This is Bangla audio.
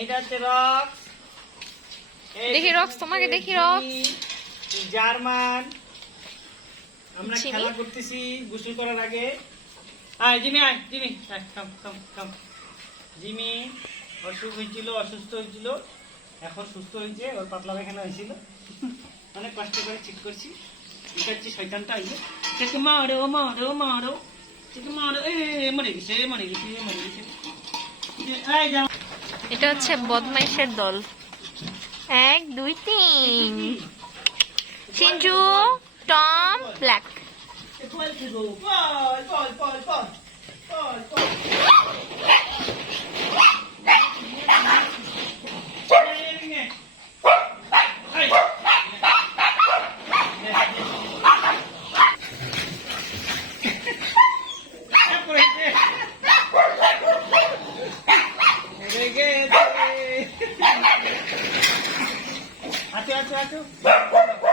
এইটা হচ্ছে রক্স। দেখি রক্স, তোমাকে দেখি রক্স। জার্মান। আমরা খেলা করতেছি গোসল করার আগে। আয় জিমি, আয় জিমি, আয় কাম কাম কাম। জিমি অসুস্থ হয়েছিল, এখন সুস্থ হয়েছে। ওর পাতলা পায়খানা হয়েছিল, অনেক কষ্ট করে ঠিক করছি। এটা হচ্ছে শয়তানটা, এই যে মারো মারো মারো, মারো। মরে গেছে মরে গেছে মরে গেছে। এটা হচ্ছে বদমাইশের দল। 1 2 3 চিঞ্জু, টম, ব্ল্যাক। আচ্ছা আচ্ছা আচ্ছা।